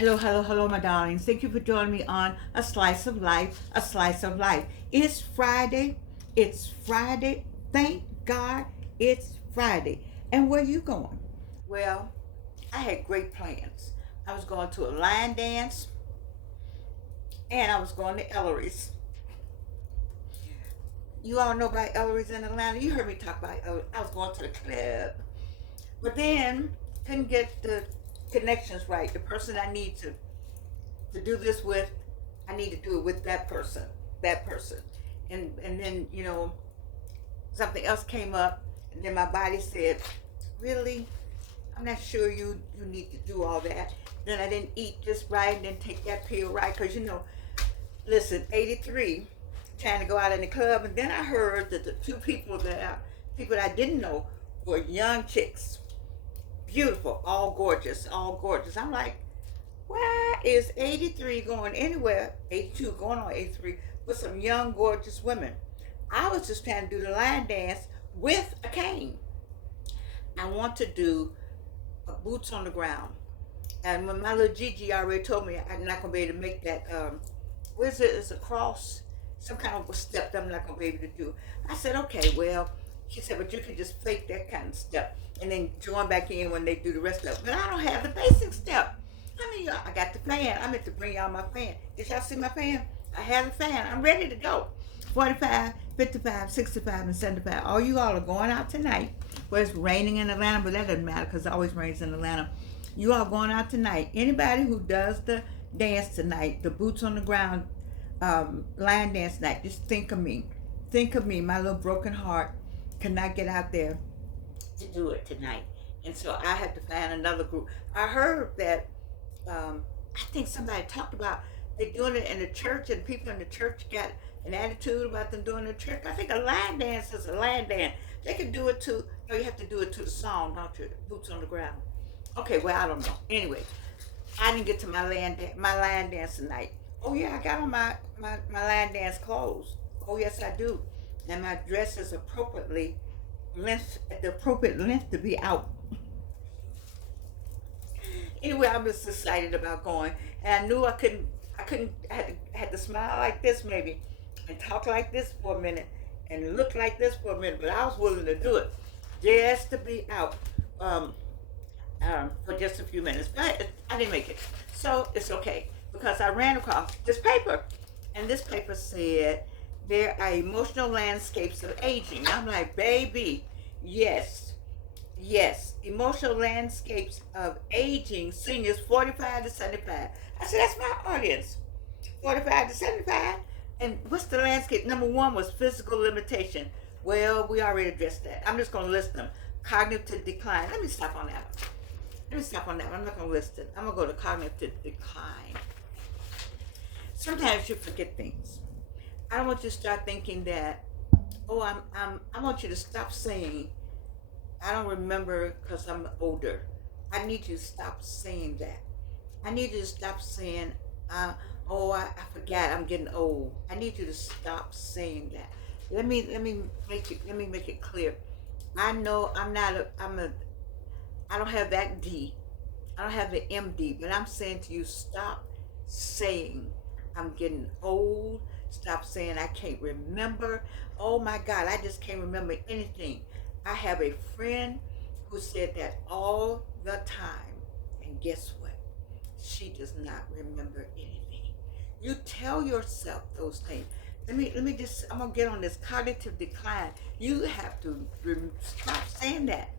Hello, hello, hello, my darlings. Thank you for joining me on A Slice of Life, A Slice of Life. It's Friday. It's Friday. Thank God it's Friday. And where you going? Well, I had great plans. I was going to a line dance and I was going to Ellery's. You all know about Ellery's in Atlanta. You heard me talk about Ellery's. I was going to the club. But then couldn't get the connections right. The person I need to do this with, I need to do it with that person, and then something else came up, and then my body said, really, I'm not sure you need to do all that. Then I didn't eat just right, and didn't take that pill right, because listen, 83, trying to go out in the club, and then I heard that the two people that I didn't know were young chicks, beautiful, all gorgeous, all gorgeous. I'm like, why is 83 going anywhere, 82 going on 83, with some young, gorgeous women? I was just trying to do the line dance with a cane. I want to do a boots on the ground. And when my little Gigi already told me I'm not going to be able to make that, what is it? It's a cross, some kind of a step that I'm not going to be able to do. I said, okay, well, she said, but you can just fake that kind of step and then join back in when they do the rest of it. But I don't have the basic step. I mean, I got the fan. I meant to bring y'all my fan. Did y'all see my fan? I have the fan. I'm ready to go. 45, 55, 65, and 75. All you all are going out tonight. Well, it's raining in Atlanta, but that doesn't matter because it always rains in Atlanta. You all going out tonight. Anybody who does the dance tonight, the boots on the ground line dance night, just think of me. Think of me, my little broken heart cannot get out there to do it tonight. And so I had to find another group. I heard that I think somebody talked about they doing it in the church, and people in the church got an attitude about them doing it in the church. I think a line dance is a line dance. They can do it to. No, you have to do it to the song, don't you? Boots on the ground. Okay, well I don't know. Anyway, I didn't get to my line dance tonight. Oh yeah, I got on my line dance clothes. Oh yes, I do. And my dress is appropriately length at the appropriate length to be out. Anyway, I'm just excited about going, and I knew I had to smile like this maybe, and talk like this for a minute, and look like this for a minute, but I was willing to do it just to be out for just a few minutes, but I didn't make it, so it's okay because I ran across this paper, and this paper said there are emotional landscapes of aging. I'm like, baby, yes. Yes, emotional landscapes of aging seniors 45 to 75. I said, that's my audience, 45 to 75. And what's the landscape? Number one was physical limitation. Well, we already addressed that. I'm just going to list them. Cognitive decline. Let me stop on that one. Let me stop on that one. I'm not going to list it. I'm going to go to cognitive decline. Sometimes you forget things. I don't want you to start thinking that, oh, I want you to stop saying, I don't remember because I'm older. I need you to stop saying that. I need you to stop saying, I forgot I'm getting old. I need you to stop saying that. Let me make it clear. I know I don't have that D. I don't have the MD, but I'm saying to you, stop saying I'm getting old. Stop saying I can't remember. Oh my God, I just can't remember anything. I have a friend who said that all the time, and guess what? She does not remember anything. You tell yourself those things. I'm gonna get on this cognitive decline. You have to stop saying that.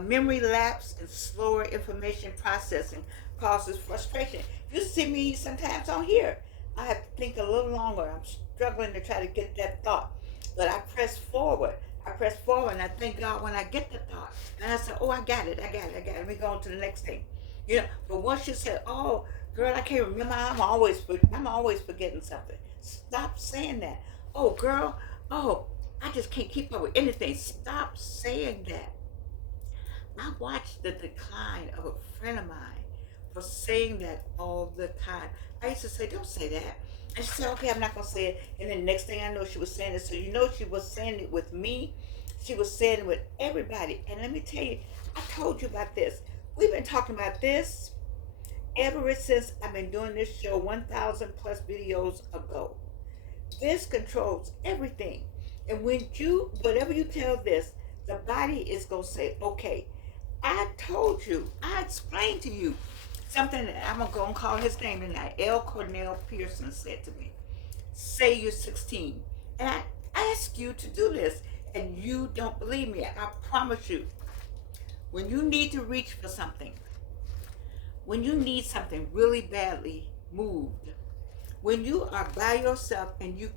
Memory lapse and slower information processing causes frustration. You see me sometimes on here. I have to think a little longer. I'm struggling to try to get that thought, but I press forward. I press forward and I thank God when I get the thought. And I say, oh, I got it. Let me go on to the next thing. But once you say, oh, girl, I can't remember, I'm always forgetting something. Stop saying that. Oh, girl, oh, I just can't keep up with anything. Stop saying that. I watched the decline of a friend of mine for saying that all the time. I used to say, don't say that. And she said, okay, I'm not going to say it. And then the next thing I know, she was saying it. So she was saying it with me. She was saying it with everybody. And let me tell you, I told you about this. We've been talking about this ever since I've been doing this show 1,000 plus videos ago. This controls everything. And when you, whatever you tell this, the body is going to say, okay, I told you, I explained to you something that I'm going to go and call his name tonight. L. Cornell Pearson said to me, say you're 16. And I ask you to do this, and you don't believe me. I promise you, when you need to reach for something, when you need something really badly moved, when you are by yourself and you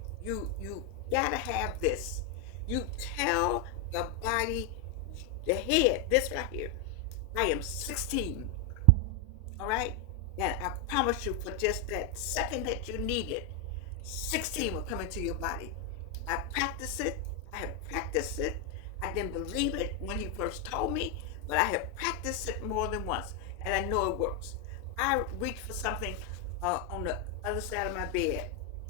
gotta have this, you tell the body, the head, this right here, I am 16. All right? And I promise you, for just that second that you need it, 16 will come into your body. I practice it. I have practiced it. I didn't believe it when he first told me, but I have practiced it more than once, and I know it works. I reached for something on the other side of my bed.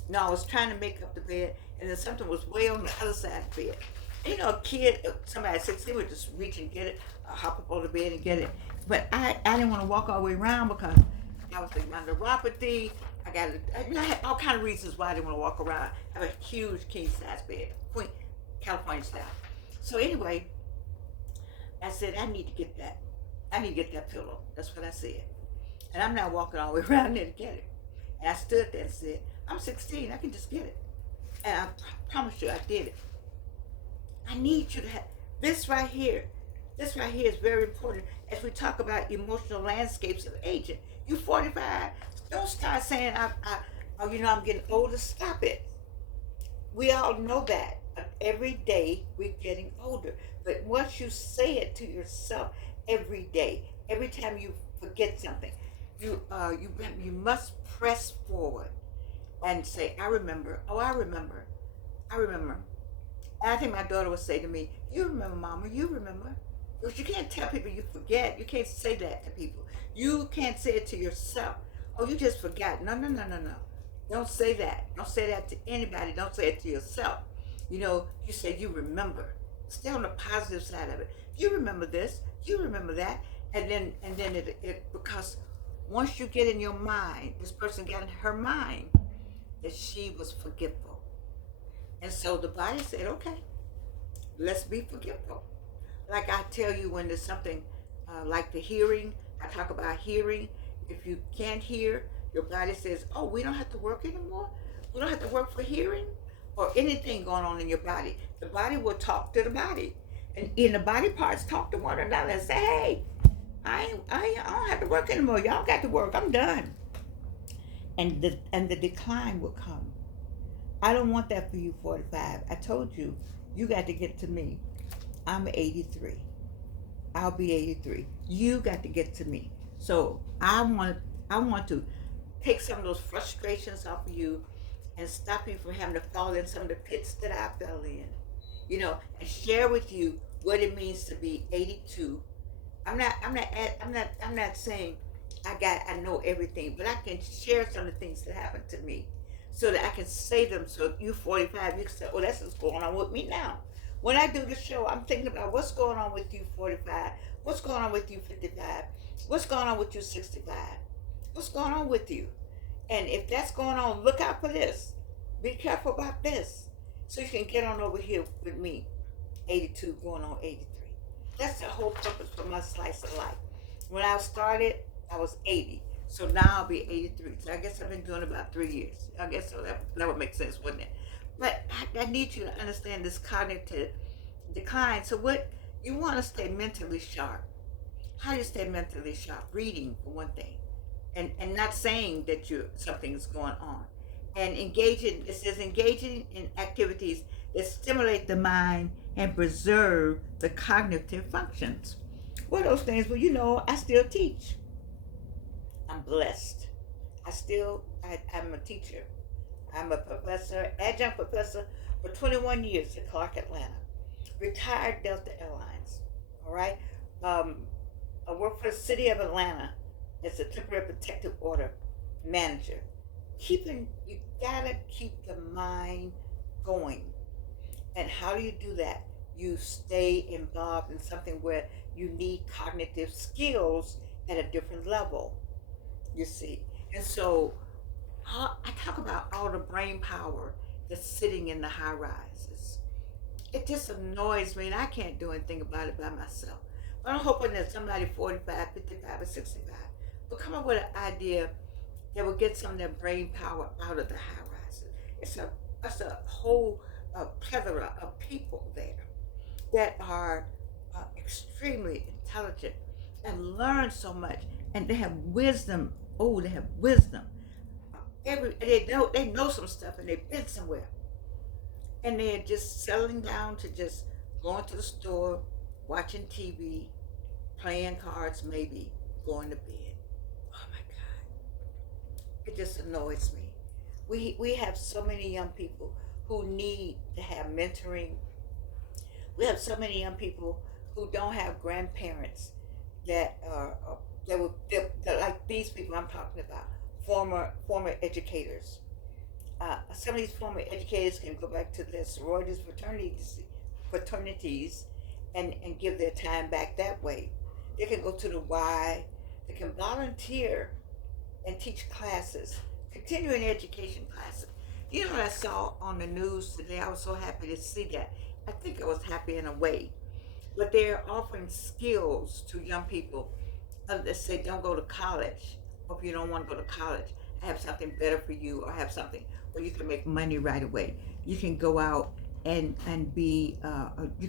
No, I was trying to make up the bed, and then something was way on the other side of the bed. And, you know, a kid, somebody at 16 would just reach and get it, hop up on the bed and get it. But I didn't want to walk all the way around because I was thinking my neuropathy. I had all kind of reasons why I didn't want to walk around. I have a huge king size bed, California style. So anyway, I said, I need to get that. I need to get that pillow. That's what I said. And I'm not walking all the way around there to get it. And I stood there and said, I'm 16, I can just get it. And I promise you, I did it. I need you to have this right here. This right here is very important as we talk about emotional landscapes of aging. You 45, don't start saying, I'm getting older. Stop it. We all know that. Every day we're getting older. But once you say it to yourself every day, every time you forget something, you must press forward and say, I remember. Oh, I remember. I remember. And I think my daughter would say to me, you remember, Mama, you remember. Because you can't tell people you forget. You can't say that to people. You can't say it to yourself. Oh, you just forgot. No. Don't say that. Don't say that to anybody. Don't say it to yourself. You say you remember. Stay on the positive side of it. You remember this. You remember that. And then it because once you get in your mind, this person got in her mind that she was forgetful. And so the body said, okay, let's be forgetful. Like I tell you, when there's something like the hearing, I talk about hearing. If you can't hear, your body says, oh, we don't have to work anymore. We don't have to work for hearing or anything going on in your body. The body will talk to the body. And in the body parts talk to one another and say, hey, I don't have to work anymore. Y'all got to work. I'm done. And the decline will come. I don't want that for you, 45. I told you, you got to get to me. I'm 83. I'll be 83. You got to get to me. So I want to take some of those frustrations off of you and stop you from having to fall in some of the pits that I fell in. And share with you what it means to be 82. I'm not saying I know everything, but I can share some of the things that happened to me so that I can say them. So you 45, you can say, oh, that's what's going on with me now. When I do the show, I'm thinking about what's going on with you 45, what's going on with you 55, what's going on with you 65, what's going on with you. And if that's going on, look out for this. Be careful about this. So you can get on over here with me, 82 going on 83. That's the whole purpose for my slice of life. When I started, I was 80. So now I'll be 83. So I guess I've been doing about 3 years. I guess so that would make sense, wouldn't it? But I need you to understand this cognitive decline. So what you want to stay mentally sharp. How do you stay mentally sharp? Reading, for one thing. And not saying that something is going on. And it says engaging in activities that stimulate the mind and preserve the cognitive functions. What are those things? Well, I still teach. I'm blessed. I'm a teacher. I'm a professor, adjunct professor for 21 years at Clark Atlanta. Retired Delta Airlines. All right. I work for the city of Atlanta as a temporary protective order manager. You gotta keep the mind going. And how do you do that? You stay involved in something where you need cognitive skills at a different level. you see. And so I talk about all the brain power that's sitting in the high rises. It just annoys me, and I can't do anything about it by myself. But I'm hoping that somebody 45, 55, or 65 will come up with an idea that will get some of their brain power out of the high rises. It's a whole plethora of people there that are extremely intelligent and learn so much, and they have wisdom. Oh, they have wisdom. They know some stuff, and they've been somewhere, and they're just settling down to just going to the store, watching TV, playing cards, maybe going to bed. Oh my God, it just annoys me. We have so many young people who need to have mentoring. We have so many young people who don't have grandparents that are that like these people I'm talking about, former educators. Some of these former educators can go back to their sororities, fraternities, and give their time back that way. They can go to the Y. They can volunteer and teach classes, continuing education classes. You know what I saw on the news today? I was so happy to see that. I think I was happy in a way, but they're offering skills to young people. Let's say don't go to college, or if you don't want to go to college, I have something better for you, or have something where you can make money right away. You can go out and be you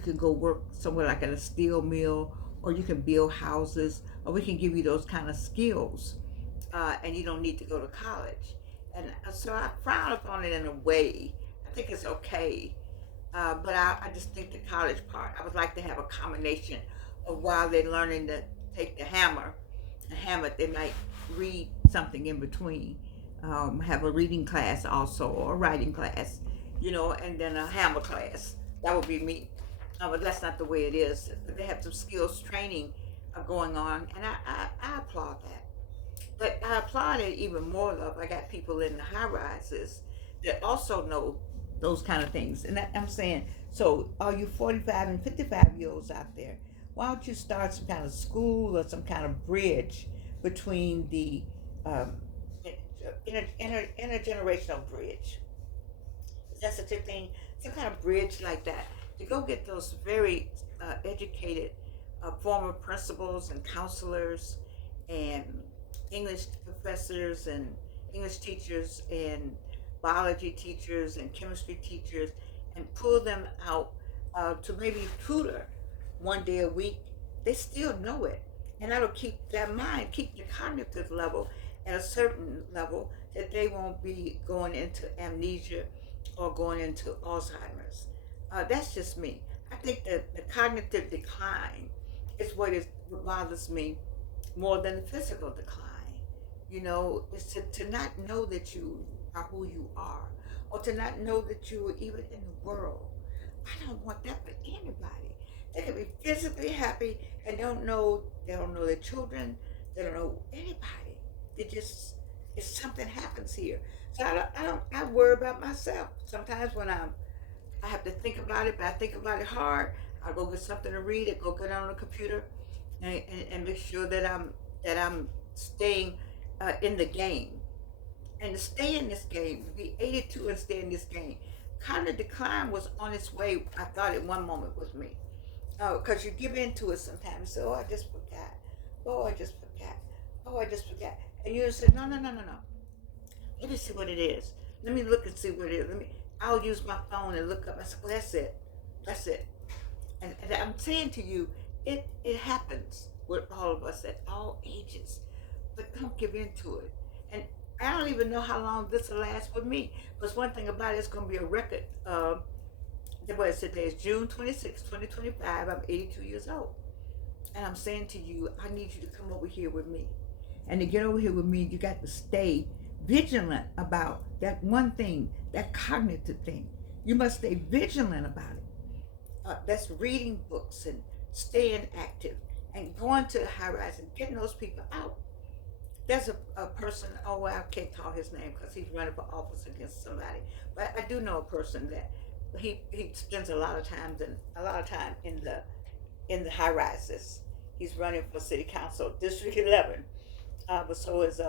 can go work somewhere like at a steel mill, or you can build houses, or we can give you those kind of skills, and you don't need to go to college. And so I frown upon it in a way. I think it's okay, but I just think the college part, I would like to have a combination of while they're learning to take the hammer and hammer, they might read something in between. Have a reading class also, or a writing class, and then a hammer class. That would be me. But that's not the way it is. But they have some skills training going on, and I applaud that. But I applaud it even more, love. I got people in the high rises that also know those kind of things. And I'm saying, so all you 45 and 55-year-olds out there, why don't you start some kind of school or some kind of bridge between the um, intergenerational bridge? Is that such a thing? Some kind of bridge like that to go get those very educated former principals and counselors and English professors and English teachers and biology teachers and chemistry teachers, and pull them out to maybe tutor one day a week. They still know it, and that'll keep their mind, keep the cognitive level at a certain level, that they won't be going into amnesia or going into Alzheimer's. That's just me. I think that the cognitive decline is what bothers me more than the physical decline. It's to not know that you are who you are, or to not know that you are even in the world. I don't want that for anybody. They can be physically happy and they don't know their children, they don't know anybody. They just, if something happens here. So I worry about myself. Sometimes when I have to think about it, but I think about it hard. I go get something to read, I go get on the computer and make sure that I'm staying in the game. And to stay in this game, to be 82 and stay in this game, kind of decline was on its way. I thought at one moment with me, because you give into it sometimes. You say, "Oh, I just forgot. Oh, I just forgot. Oh, I just forgot." And you say, "No, no, no, no, no. Let me see what it is. Let me look and see what it is. I'll use my phone and look up." I said, "Well, that's it. That's it." And I'm saying to you, it happens with all of us at all ages, but don't give in to it. And I don't even know how long this will last with me. But one thing about it, it's going to be a record. What is today? It's June 26, 2025. I'm 82 years old. And I'm saying to you, I need you to come over here with me. And to get over here with me, you got to stay vigilant about that one thing, that cognitive thing. You must stay vigilant about it. That's reading books and staying active and going to the high rise and getting those people out. There's a person, oh, well, I can't call his name because he's running for office against somebody. But I do know a person that he spends a lot of time in the high rises. He's running for city council, District 11. but so is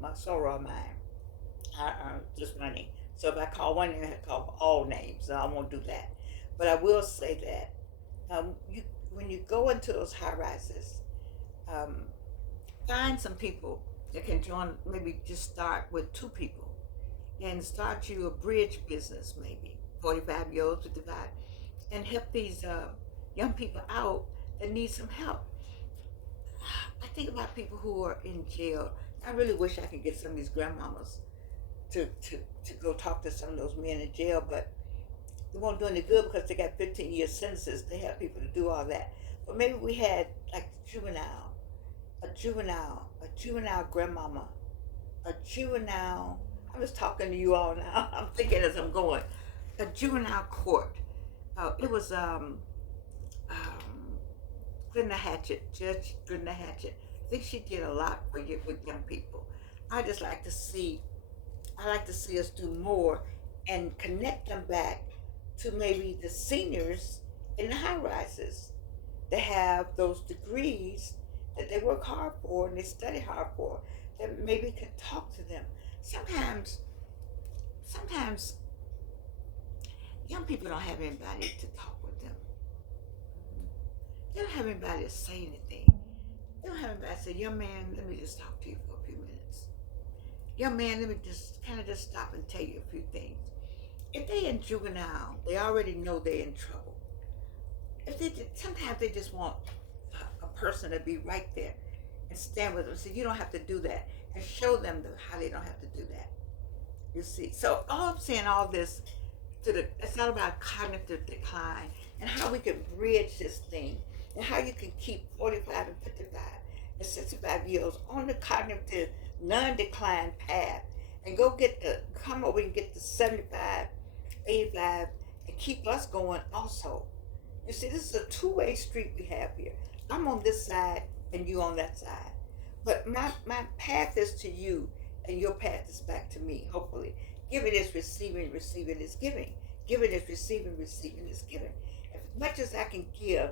my soror of mine. Just running. So if I call one name, I have to call all names. So I won't do that. But I will say that you when you go into those high rises, um, find some people that can join. Maybe just start with two people and start you a bridge business, maybe 45-year-olds, 55, and help these young people out that need some help. I think about people who are in jail. I really wish I could get some of these grandmamas to go talk to some of those men in jail, but it won't do any good because they got 15-year sentences. They have people to do all that. But maybe we had like a juvenile grandmama, a juvenile. I was talking to you all now. I'm thinking as I'm going. A juvenile court. It was um, Glenda Hatchett, Judge Glenda Hatchett. I think she did a lot for you with young people. I just like to see I like to see us do more and connect them back to maybe the seniors in the high rises that have those degrees that they work hard for and they study hard for, that maybe can talk to them. Sometimes, sometimes young people don't have anybody to talk with them. They don't have anybody to say anything. They don't have anybody to say, young man, let me just talk to you for a few minutes. Young man, let me just kind of just stop and tell you a few things. If they in juvenile, they already know they're in trouble. If they sometimes they just want a person to be right there and stand with them. So you don't have to do that and show them how they don't have to do that. You see, so all I'm saying, all this it's not about cognitive decline and how we can bridge this thing and how you can keep 45 and 55 and 65 years on the cognitive non-decline path and come over and get the 75, 85 and keep us going also. You see, this is a two-way street we have here. I'm on this side and you on that side. But my path is to you and your path is back to me, hopefully. Giving is receiving, receiving is giving. Giving is receiving, receiving is giving. As much as I can give,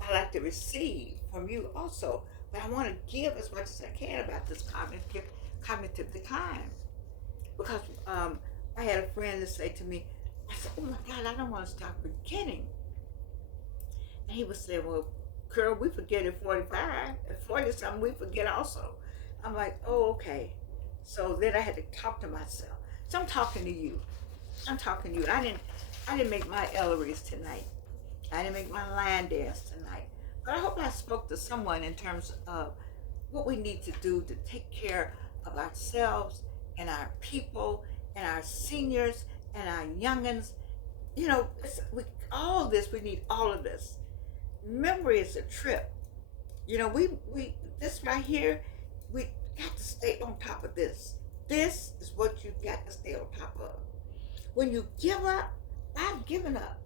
I like to receive from you also. But I want to give as much as I can about this cognitive decline. Because I had a friend that say to me, I said, oh my God, I don't want to stop forgetting. And he was saying, well, girl, we forget at 45. At 40 something, we forget also. I'm like, oh, okay. So then I had to talk to myself. So I'm talking to you. I'm talking to you. I didn't make my Ellery's tonight. I didn't make my line dance tonight. But I hope I spoke to someone in terms of what we need to do to take care of ourselves and our people and our seniors and our youngins. You know, all this, we need all of this. Memory is a trip. You know, we this right here, we got to stay on top of this. This is what you got to stay on top of. When you give up, I've given up.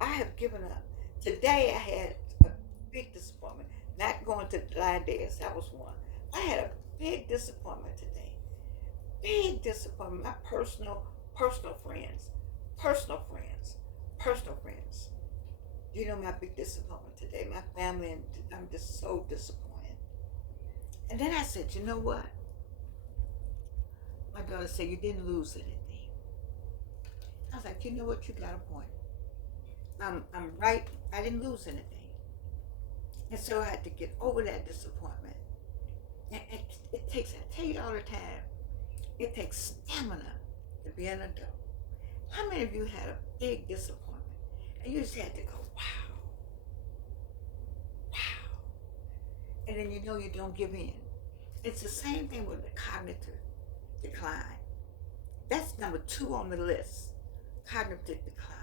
I have given up. Today I had a big disappointment. Not going to line dance, that was one. I had a big disappointment today. Big disappointment. My personal friends, personal friends, personal friends. You know my big disappointment today. My family, and I'm just so disappointed. And then I said, you know what? My daughter said, you didn't lose anything. I was like, you know what? You got a point. I'm right. I didn't lose anything. And so I had to get over that disappointment. And it takes, I tell you all the time, it takes stamina to be an adult. How many of you had a big disappointment? And you just had to go, wow, wow. And then you know you don't give in. It's the same thing with the cognitive decline. That's number 2 on the list, cognitive decline.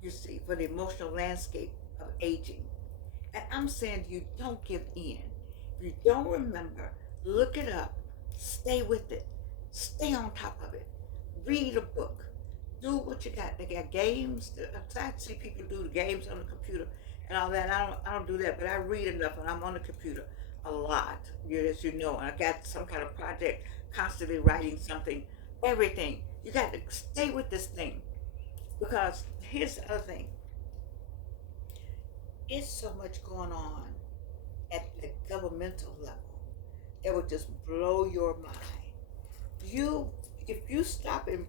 You see, for the emotional landscape of aging. And I'm saying to you, don't give in. If you don't remember, look it up, stay with it, stay on top of it, read a book, do what you got. They got games. I see people do the games on the computer and all that. I don't do that, but I read enough, and I'm on the computer a lot, as you know. And I got some kind of project, constantly writing something, everything. You got to stay with this thing, because here's the other thing. It's so much going on at the governmental level that would just blow your mind. You, if you stop and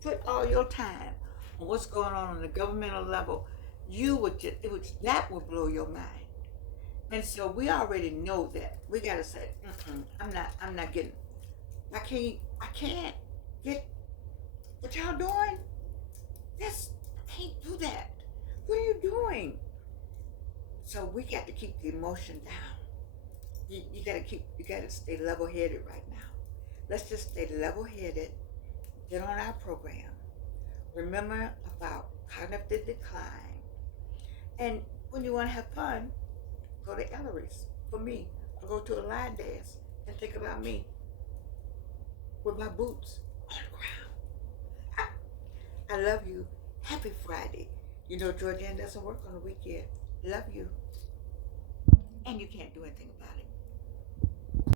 put all your time on what's going on the governmental level, you would just, it would, that would blow your mind. And so we already know that. We gotta say, I'm not getting, I can't get what y'all doing. I can't do that. What are you doing? So we got to keep the emotion down. You gotta stay level headed right now. Let's just stay level headed, get on our program, remember about cognitive decline, and when you want to have fun, go to Ellery's for me, or go to a line dance and think about me with my boots on the ground. I love you. Happy Friday. You know, Georgiana doesn't work on the weekend. Love you. And you can't do anything about it.